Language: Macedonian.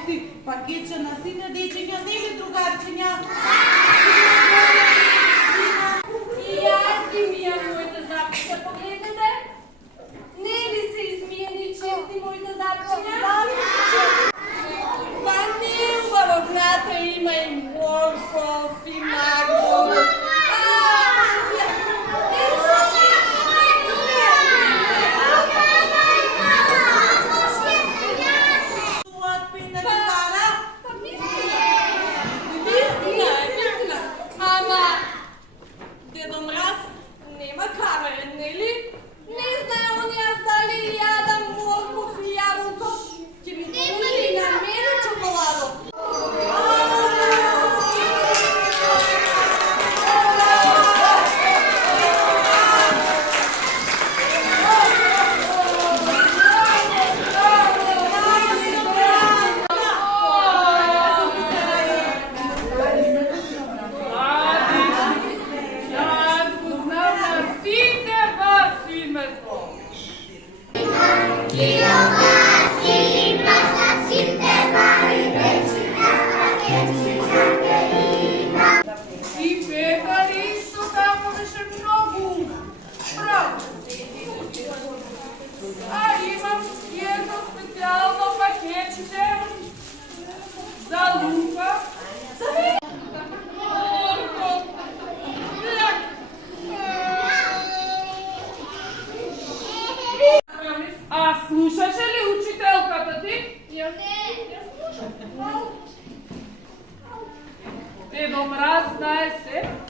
носи пакетче на сите дечиња, нели другарчиња? И јас ги мијам моите запчиња, погледнете. Нели се измиени и чисти моите запчиња? Па не убаво, вната има и морков, и магон. А слушаше ли учителката ти? Ја слушам. Едо мраз знае се